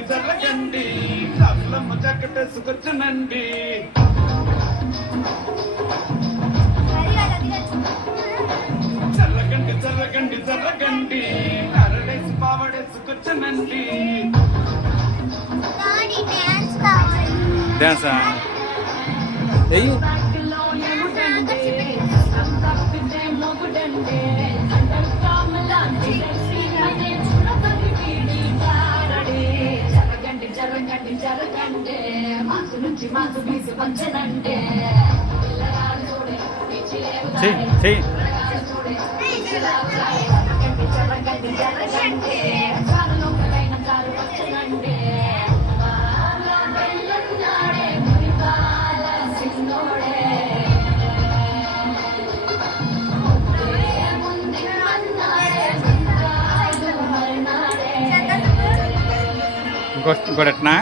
జరగండి కాసులమ్మ జాకెట్టేసుకొచ్చనండి. జరగండి జరగండి జరగండి అరడేసి పావడేసుకొచ్చనండి. డాన్సా అయ్యో జరగండి మాసు నుంచి మాసు బీసు పంచనంటే జరగండి చాలులోకైన చాలు వచ్చనండి. ఇంకోటి ఎట్నా